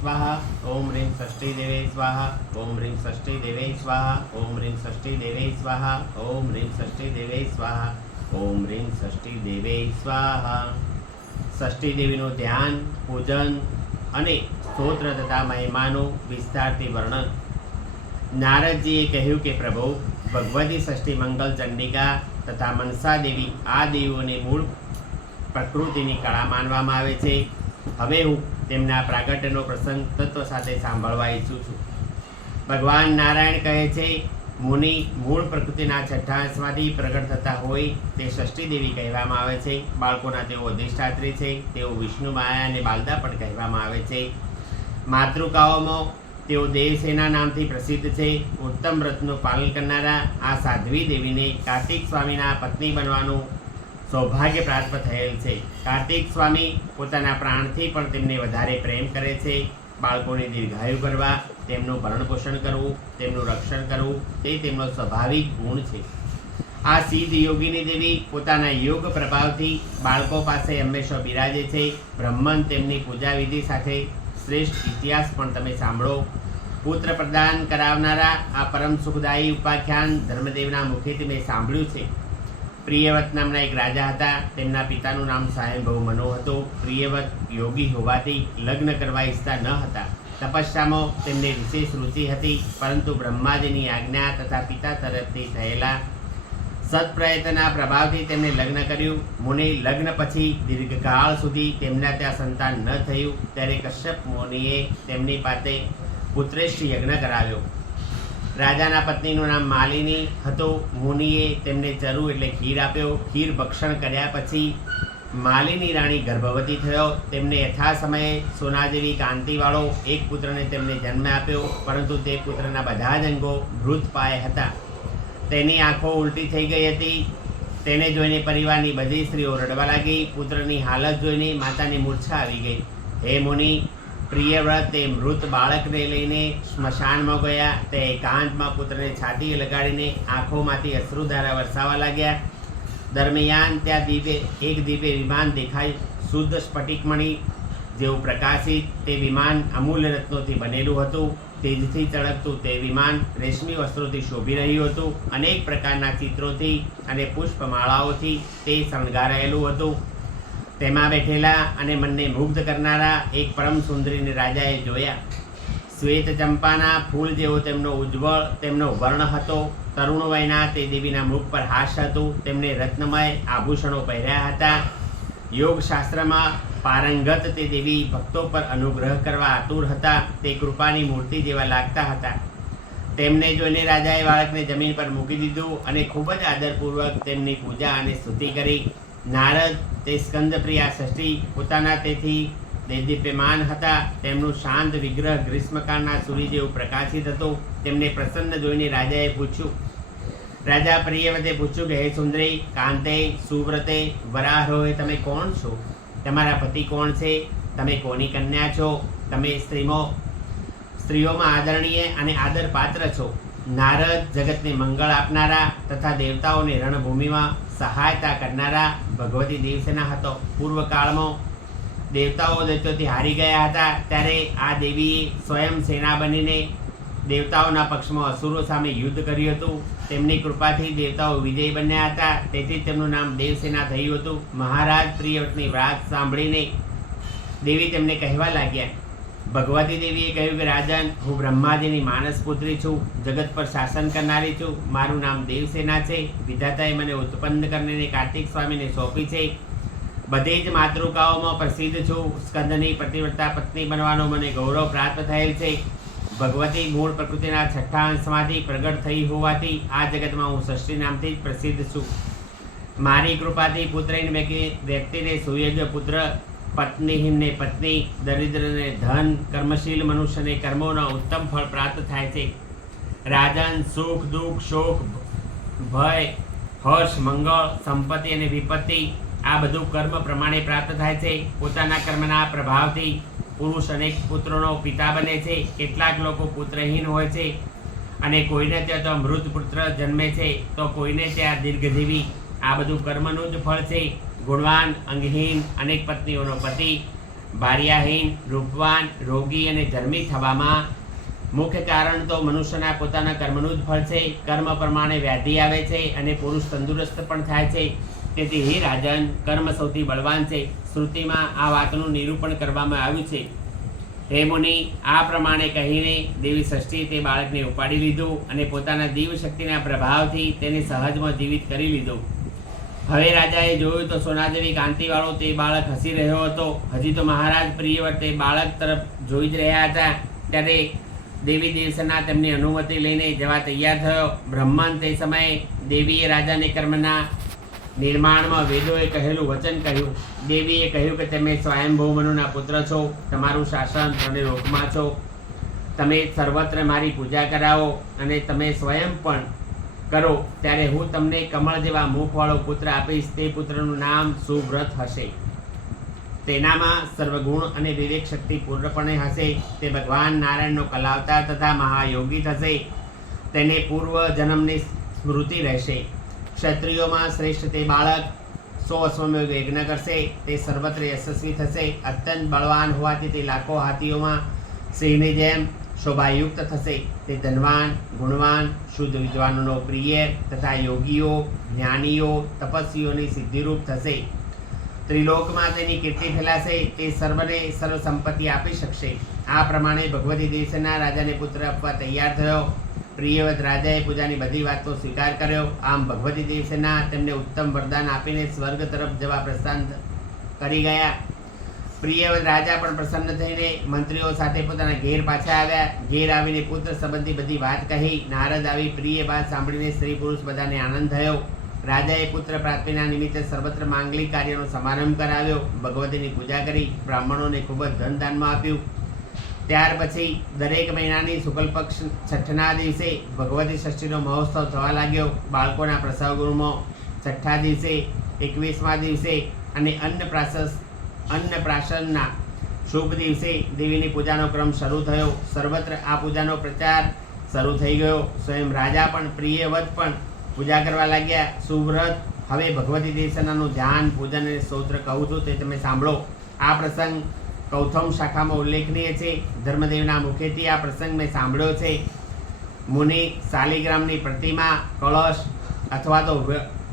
स्वाहा। ओम ह्रीं षष्ठी देवे स्वाहा। ओम ह्रीं षष्ठी देवे स्वाहा। ओम ह्रीं षष्ठी देवे स्वाहा। ओम ह्रीं षष्ठी देवे स्वाहा। ओम ह्रीं षष्ठी देवे स्वाहा। षष्ठी देवीનું ધ્યાન, પૂજન અને સ્તોત્ર તથા મહિમાનું વિસ્તારથી વર્ણન। નારદજીએ કહ્યું કે પ્રભુ, ભગવતી ષષ્ઠી મંગલ ચંડિકા તથા મનસા દેવી આ દેવીઓને મૂળ પ્રકૃતિની કળા માનવામાં આવે છે। હવે હું તેમના પ્રાગટ્યનો પ્રસંગ તત્વ સાથે સાંભળવા ઈચ્છું છું। ભગવાન નારાયણ કહે છે, મુનિ, મૂળ પ્રકૃતિના છઠ્ઠા અંશમાંથી પ્રગટ થતા હોય તે ષષ્ઠી દેવી કહેવામાં આવે છે। બાળકોના તેઓ અધિષ્ઠાત્રી છે। તેઓ વિષ્ણુ, માયા અને બાલદા પણ કહેવામાં આવે છે। માતૃકાઓમાં તેઓ દેવસેના નામથી પ્રસિદ્ધ છે। ઉત્તમ વ્રતનું પાલન કરનારા આ સાધ્વી દેવીને કાર્તિક સ્વામીના પત્ની બનવાનું સૌભાગ્ય પ્રાપ્ત થયેલ છે। કાર્તિક સ્વામી પોતાના પ્રાણથી પણ તેમને વધારે પ્રેમ કરે છે। બાળકોને દીર્ઘાયુ કરવા, તેમનું ભરણપોષણ કરવું, તેમનું રક્ષણ કરવું તે તેમનો સ્વાભાવિક ગુણ છે। આ સિદ્ધ યોગીની દેવી પોતાના યોગ પ્રભાવથી બાળકો પાસે હંમેશા બિરાજે છે। બ્રહ્મન તેમની પૂજા વિધિ સાથે શ્રેષ્ઠ ઇતિહાસ પણ તમે સાંભળો। પુત્ર પ્રદાન કરાવનારા આ પરમ સુખદાયી ઉપાખ્યાન ધર્મદેવના મુખેથી મેં સાંભળ્યું છે। પ્રિયવત નામના એક રાજા હતા। તેમના પિતાનું નામ સ્વયંભવ મનુ હતું। પ્રિયવત યોગી હોવાથી લગ્ન કરવા ઈચ્છતા ન હતા। તપસ્યામાં તેમને વિશેષ રુચિ હતી, પરંતુ બ્રહ્માજીની આજ્ઞા તથા પિતા તરફથી થયેલા સત્પ્રયત્નના પ્રભાવથી તેમણે લગ્ન કર્યું। મુનિ, લગ્ન પછી દીર્ઘકાળ સુધી તેમના ત્યાં સંતાન ન થયું ત્યારે કશ્યપ મુનિએ તેમની પાસે પુત્રેષ્ઠ યજ્ઞ કરાવ્યો। રાજાના પત્નીનું નામ માલિની હતું। મુનિએ તેમને ચરુ એટલે ખીર આપ્યો। ખીર ભક્ષણ કર્યા પછી માલિની રાણી ગર્ભવતી થયો। તેમને યથા સમયે સોના જેવી કાંતિવાળો એક પુત્રને તેમને જન્મ આપ્યો, પરંતુ તે પુત્રના બધા જ અંગો મૃતપાય હતા। તેની આંખો ઉલટી થઈ ગઈ હતી। તેને જોઈને પરિવારની બધી સ્ત્રીઓ રડવા લાગી। પુત્રની હાલત જોઈને માતાની મૂર્છા આવી ગઈ। હે મુનિ, પ્રિયવ્રત તે મૃત બાળકને લઈને સ્મશાનમાં ગયા। તે એકાંતમાં પુત્રને છાતી લગાડીને આંખોમાંથી અશ્રુધારા વરસાવા लाग्યા। દરમિયાન ત્યાં એક દિવ્ય વિમાન દેખાયું। શુદ્ધ સ્ફટિકમણી જેવું પ્રકાશિત તે વિમાન અમૂલ્ય રત્નોથી બનેલું હતું। તેજથી ચળકતું તે વિમાન રેશમી વસ્ત્રોથી શોભી રહ્યું હતું। અનેક પ્રકારના ચિત્રોથી અને પુષ્પમાળાઓથી તે શણગારાયેલું હતું। તેમાં બેઠેલા અને મનને મુગ્ધ કરનારા એક પરમ સુંદરીને રાજાએ જોયા। શ્વેત ચંપાના ફૂલ જેવો તેમનો વર્ણ હતો। તરુણ વયના તે દેવીના મુખ પર હાસ્ય હતું। તેમણે રત્નમય આભૂષણો પહેર્યા હતા। યોગશાસ્ત્રમાં પારંગત તે દેવી ભક્તો પર અનુગ્રહ કરવા આતુર હતા। તે કૃપાની મૂર્તિ જેવા લાગતા હતા। તેમને જોઈને રાજાએ બાળકને જમીન પર મૂકી દીધું અને ખૂબ જ આદરપૂર્વક તેમની પૂજા અને સ્તુતિ કરી। નારદ તે સ્કંદપ્રિયા ષષ્ઠી પોતાના તેથી દેદીપ્યમાન હતા। તેમનું શાંત વિગ્રહ ગ્રીષ્મકાળના સૂર્ય જેવું પ્રકાશિત હતું। તેમને પ્રસન્ન જોઈને રાજાએ પૂછ્યું। રાજા પ્રિયવતે પૂછ્યું કે હે સુંદરી, કાંતે, સુવ્રતે, વરારોહે, તમે કોણ છો? તમારા પતિ કોણ છે? તમે કોની કન્યા છો? તમે સ્ત્રીઓમાં આદરણીય અને આદરપાત્ર છો। નારદ જગતને મંગળ આપનારા તથા દેવતાઓને રણભૂમિમાં સહાયતા કરનારા ભગવતી દેવસેના હતો। પૂર્વકાળમાં દેવતાઓ દૈત્યોથી હારી ગયા હતા, ત્યારે આ દેવીએ સ્વયં સેના બનીને દેવતાઓના પક્ષમાં અસુરો સામે યુદ્ધ કર્યું હતું। તેમની કૃપાથી દેવતાઓ વિજય બન્યા હતા, તેથી તેમનું નામ દેવસેના થયું હતું। મહારાજ પ્રિયવતની વાત સાંભળીને દેવી તેમને કહેવા लाग्યા। ભગવતી દેવીએ કહ્યું કે રાજન, હું બ્રહ્માજીની માનસ પુત્રી છું, જગત પર શાસન કરનારી છું। મારું નામ દેવસેના છે। વિધાતાએ મને ઉત્પન્ન કરીને કાર્તિક સ્વામીને સોંપી છે। બધી જ માતૃકાઓમાં પ્રસિદ્ધ છું। સ્કંદની પતિવ્રતા પત્ની બનવાનો મને ગૌરવ પ્રાપ્ત થયેલ છે। ભગવતી મૂળ પ્રકૃતિના છઠ્ઠા અંશમાંથી પ્રગટ થઈ હોવાથી આ જગતમાં હું ષષ્ઠી નામથી જ પ્રસિદ્ધ છું। મારી કૃપાથી પુત્રહીન વ્યક્તિને સુયોગ્ય પુત્ર, પત્નીહીનને પત્ની, દરિદ્રને ધન, કર્મશીલ મનુષ્યને કર્મોના ઉત્તમ ફળ પ્રાપ્ત થાય છે। રાજન, સુખ, દુઃખ, શોક, ભય, હર્ષ, મંગળ, સંપત્તિ અને વિપત્તિ આ બધું કર્મ પ્રમાણે પ્રાપ્ત થાય છે। પોતાના કર્મના પ્રભાવથી પુરુષ અનેક પુત્રોનો પિતા બને છે। કેટલાક લોકો પુત્રહીન હોય છે અને કોઈને ત્યાં તો મૃત પુત્ર જન્મે છે, તો કોઈને ત્યાં દીર્ઘજીવી। આ બધું કર્મનું જ ફળ છે। ગુણવાન, અંગહીન, અનેક પત્નીઓનો પતિ, ભાર્યાહીન, રૂપવાન, રોગી અને ધર્મી થવામાં મુખ્ય કારણ તો મનુષ્યના પોતાના કર્મનું જ ફળ છે. કર્મ પ્રમાણે વ્યાધિ આવે છે અને પુરુષ તંદુરસ્ત પણ થાય છે. તેથી હે રાજન, કર્મ સૌથી બળવાન છે. શ્રુતિમાં આ વાતનું નિરૂપણ કરવામાં આવ્યું છે. હે મુનિ, આ પ્રમાણે કહીને દેવી ષષ્ઠી તે બાળકને ઉપાડી લીધું અને પોતાના દિવ્ય શક્તિના પ્રભાવથી તેને સહજમાં જીવિત કરી લીધું. હવે રાજાએ જોયું તો સોના જેવી કાંતિવાળો તે બાળક હસી રહ્યો હતો. હજી તો મહારાજ પ્રિયવત તે બાળક તરફ જોઈ જ રહ્યા હતા. ત્યારે દેવી દેવસેના તેમની અનુમતિ લઈને જવા તૈયાર થયો. બ્રહ્મન તે સમયે દેવીએ રાજાને કર્મના નિર્માણમાં વેદોએ કહેલું વચન કહ્યું. દેવીએ કહ્યું કે તમે સ્વયંભૂ મનુના પુત્ર છો. તમારું શાસન અને લોકમાં છો. તમે સર્વત્ર મારી પૂજા કરાવો અને તમે સ્વયં પણ કરો. ત્યારે હું તમને કમળ જેવા મુખવાળો પુત્ર આપીશ. તે પુત્રનું નામ સુવ્રત હશે. તેનામાં સર્વગુણ અને વિવેક શક્તિ પૂર્ણપણે હશે. તે ભગવાન નારાયણનો કલાવતાર તથા મહાયોગી થશે. તેને પૂર્વ જન્મની સ્મૃતિ રહેશે. ક્ષત્રિયોમાં શ્રેષ્ઠ તે બાળક 100 અશ્વમેઘ યજ્ઞ કરશે. તે સર્વત્ર યશસ્વી થશે. અત્યંત બળવાન હોવાથી તે લાખો હાથીઓમાં સિંહની જેમ શોભાયુક્ત થશે. તે ધનવાન, ગુણવાન, શુદ્ધ વિદ્વાનોનો પ્રિય તથા યોગીઓ, જ્ઞાનીઓ, તપસ્વીઓની સિદ્ધિરૂપ થશે. ત્રિલોકમાં તેની કીર્તિ ફેલાશે. તે સર્વને સર્વ સંપત્તિ આપી શકશે. આ પ્રમાણે ભગવતી દેશના રાજાને પુત્ર આપવા તૈયાર થયો. પ્રિયવત રાજાએ પૂજાની બધી વાતો સ્વીકાર કર્યો. આમ ભગવતી દેવસેના તેમને ઉત્તમ વરદાન આપીને સ્વર્ગ તરફ જવા પ્રસ્થાન કરી ગયા. પ્રિયવત રાજા પણ પ્રસન્ન થઈને મંત્રીઓ સાથે પોતાના ઘેર પાછા આવ્યા. ઘેર આવીને પુત્ર સંબંધી બધી વાત કહી. નારદ આવી પ્રિય વાત સાંભળીને સ્ત્રી પુરુષ બધાને આનંદ થયો. રાજાએ પુત્ર પ્રાપ્તિના નિમિત્તે સર્વત્ર માંગલિક કાર્યનો સમારંભ કરાવ્યો. ભગવતીની પૂજા કરી. બ્રાહ્મણોને ખૂબ જ ધન દાનમાં આપ્યું. ત્યાર પછી દરેક મહિનાની શુક્લ પક્ષ 6ના દિવસે ભગવતી ષષ્ઠીનો મહોત્સવ થવા લાગ્યો. બાળકોના પ્રસવ ગૃહમાં 6થા દિવસે, 21મા દિવસે અને અન્નપ્રાશનના શુભ દિવસે દેવીની પૂજાનો ક્રમ શરૂ થયો. સર્વત્ર આ પૂજાનો પ્રચાર શરૂ થઈ ગયો. સ્વયં રાજા પણ પ્રિયવત પણ પૂજા કરવા લાગ્યા. સુવ્રત, હવે ભગવતી દેવસેનાનું ધ્યાન, પૂજન અને સ્તોત્ર કહું છું તે તમે સાંભળો. આ પ્રસંગ કૌથમ શાખામાં ઉલ્લેખનીય છે. ધર્મદેવના મુખેથી આ પ્રસંગ મેં સાંભળ્યો છે. મુનિ શાલિગ્રામની પ્રતિમા, કળશ અથવા તો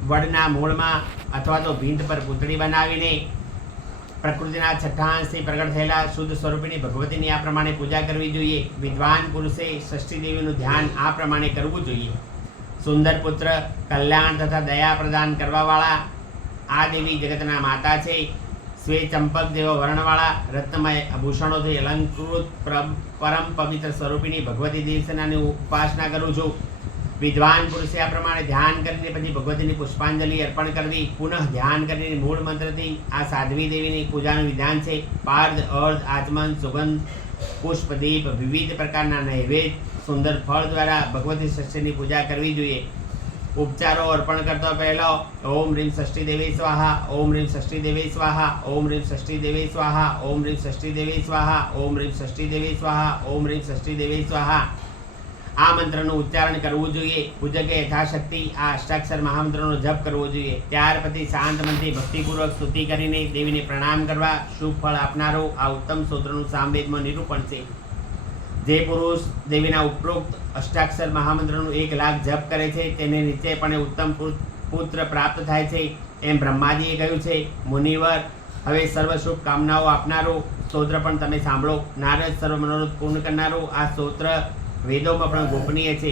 વડના મૂળમાં અથવા તો ભીંત પર પૂતળી બનાવીને પ્રકૃતિના છઠ્ઠા અંશથી પ્રગટ થયેલા શુદ્ધ સ્વરૂપિણી ભગવતીની આ પ્રમાણે પૂજા કરવી જોઈએ. વિદ્વાન પુરુષે ષષ્ઠી દેવીનું ધ્યાન આ પ્રમાણે કરવું જોઈએ. સુંદર પુત્ર, કલ્યાણ તથા દયા પ્રદાન કરવાવાળા આ દેવી જગતના માતા છે. શ્વેત ચંપક જેવા વર્ણવાળા રત્નમય આભૂષણોથી અલંકૃત પરમ પવિત્ર સ્વરૂપિણી ભગવતી દેવસેનાની ઉપાસના કરું છું. વિદ્વાન પુરુષે આ પ્રમાણે ધ્યાન કરીને પછી ભગવતીની પુષ્પાંજલિ અર્પણ કરવી. પુનઃ ધ્યાન કરીને મૂળ મંત્રથી આ સાધ્વી દેવીની પૂજાનું વિધાન છે. પાર્ધ, અર્ધ, આચમન, સુગંધ, પુષ્પ, દીપ, વિવિધ પ્રકારના નૈવેદ્ય, સુંદર ફળ દ્વારા ભગવતી ષષ્ઠીની પૂજા કરવી જોઈએ. ઉપચારો અર્પણ કરતો પહેલો ઓમ રીમ ષષ્ઠી દેવી સ્વાહા, ઓમ રીમ ષષ્ઠી દેવી સ્વાહા, ઓમ રીમ ષષ્ઠી દેવી સ્વાહા, ઓમ રીમ ષષ્ઠી દેવી સ્વાહા, ઓમ રીમ ષષ્ઠી દેવી સ્વાહા, ઓમ રીમ ષષ્ઠી દેવી સ્વાહા. આ મંત્રનું ઉચ્ચારણ કરવું જોઈએ. પૂજકે યથાશક્તિ આ અષ્ટાક્ષર મહામંત્રનો જપ કરવો જોઈએ. ત્યાર પછી શાંત મનથી ભક્તિપૂર્વક સ્તુતિ કરીને દેવીને પ્રણામ કરવા. શુભ ફળ આપનારો આ ઉત્તમ સૂત્રનું સામવેદમાં નિરૂપણ છે. જે પુરુષ દેવીના ઉપરોક્ત અષ્ટાક્ષર મહામંત્રનું 1 લાખ જપ કરે છે તેને નિશ્ચયપણે ઉત્તમ પુત્ર પ્રાપ્ત થાય છે એમ બ્રહ્માજીએ કહ્યું છે. મુનિવર, હવે સર્વ શુભ કામનાઓ આપનારું સ્તોત્ર પણ તમે સાંભળો. નારદ સર્વ મનોરથ પૂર્ણ કરનારું આ સ્તોત્ર વેદોમાં પણ ગોપનીય છે.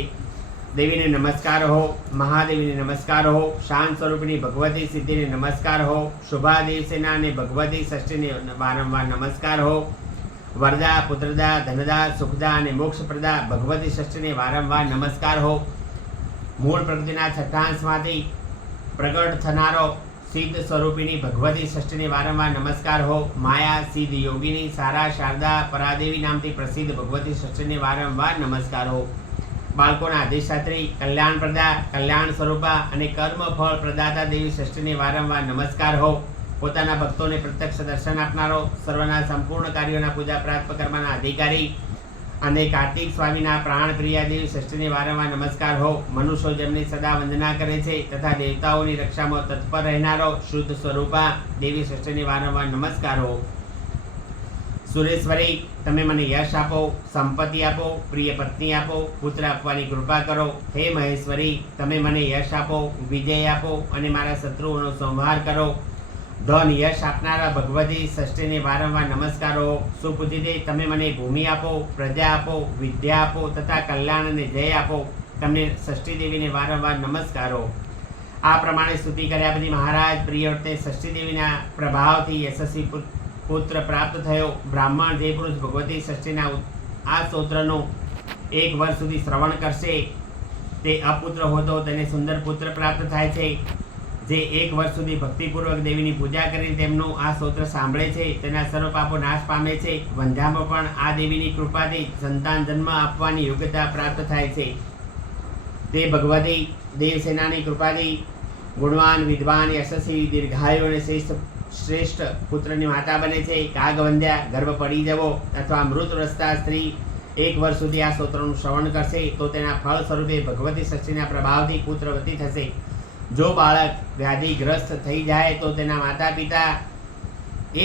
દેવીને નમસ્કાર હો, મહાદેવીને નમસ્કાર હો, શાંત સ્વરૂપિણી ભગવતી સિદ્ધિને નમસ્કાર હો, શુભા દેવસેના અને ભગવતી ષષ્ઠીને વારંવાર નમસ્કાર હો, વરદા, પુત્રદા, ધનદા, સુખદા અને મોક્ષપ્રદા ભગવતી ષષ્ઠીને વારંવાર નમસ્કાર હો. મૂળ પ્રકૃતિના છઠ્ઠાંશમાંથી પ્રગટ થનારો સિદ્ધ સ્વરૂપિણી ભગવતી ષષ્ઠીને વારંવાર નમસ્કાર હો. માયા, સિદ્ધ યોગિની, સારા, શારદા, પરાદેવી નામથી પ્રસિદ્ધ ભગવતી ષષ્ઠીને વારંવાર નમસ્કાર હો. બાળકોના અધિષ્ઠાત્રી, કલ્યાણ પ્રદા, કલ્યાણ સ્વરૂપા અને કર્મ ફળ પ્રદાતા દેવી ષષ્ઠીને વારંવાર નમસ્કાર હો. પોતાના ભક્તોને પ્રત્યક્ષ દર્શન આપનારો, સર્વના સંપૂર્ણ કાર્યોના પૂજા પ્રાપ્ત કરવાના અધિકારી અને કાર્તિક સ્વામીના પ્રાણપ્રિયા દેવી ષષ્ઠીને વારંવાર નમસ્કાર હો. મનુષ્યો જેમની સદા વંદના કરે છે તથા દેવતાઓની રક્ષામાં તત્પર રહેનારો શુદ્ધ સ્વરૂપા દેવી ષષ્ઠીને વારંવાર નમસ્કાર હો. સુરેશ્વરી, તમે મને યશ આપો, સંપત્તિ આપો, પ્રિય પત્ની આપો, પુત્ર આપવાની કૃપા કરો. હે મહેશ્વરી, તમે મને યશ આપો, વિજય આપો અને મારા શત્રુઓનો સંહાર કરો. ધન યશ આપનારા ભગવતી ષષ્ઠીને વારંવાર નમસ્કારો. સુપૂજિતે, તમે મને ભૂમિ આપો, પ્રજા આપો, વિદ્યા આપો તથા કલ્યાણ અને જય આપો. તમને ષષ્ઠી દેવીને વારંવાર નમસ્કારો. આ પ્રમાણે સ્તુતિ કર્યા પછી મહારાજ પ્રિય વખતે ષષ્ઠી દેવીના પ્રભાવથી યશસ્વી પુત્ર પ્રાપ્ત થયો. બ્રાહ્મણ જે પુરુષ ભગવતી ષષ્ઠીના આ સ્તોત્રનું 1 વર્ષ સુધી શ્રવણ કરશે તે અપુત્ર હોતો તેને સુંદર પુત્ર પ્રાપ્ત થાય છે. જે 1 વર્ષ સુધી ભક્તિપૂર્વક દેવીની પૂજા કરીને તેમનું આ સ્તોત્ર સાંભળે છે તેના સર્વ પાપો નાશ પામે છે. વંધ્યામાં પણ આ દેવીની કૃપાથી સંતાન જન્મ આપવાની યોગ્યતા પ્રાપ્ત થાય છે. તે ભગવતી દેવસેનાની કૃપાથી ગુણવાન, વિદ્વાન, યશસ્વી, દીર્ઘાયુ અને શ્રેષ્ઠ પુત્રની માતા બને છે. કાગવંધ્યા, ગર્ભ પડી જવો અથવા મૃત રસ્તા સ્ત્રી 1 વર્ષ સુધી આ સ્તોત્રનું શ્રવણ કરશે તો તેના ફળ સ્વરૂપે ભગવતી ષષ્ઠીના પ્રભાવથી પુત્રવતી થશે. જો બાળક વ્યાધિગ્રસ્ત થઈ જાય તો તેના માતા પિતા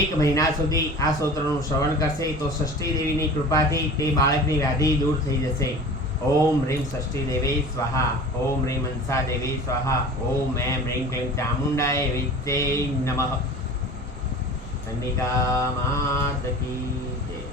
1 મહિના સુધી આ સ્તોત્રનું શ્રવણ કરશે તો ષષ્ઠી દેવીની કૃપાથી તે બાળકની વ્યાધિ દૂર થઈ જશે. ઓમ હ્રીમ ષષ્ઠી દેવે સ્વાહા. ઓમ હ્રીમ હંસા દેવે સ્વાહા. ઓમ એમ હ્રીમ ક્લીમ ચામુંડાય વિદ્યે નમઃ. ચંડિકા માત કી જય.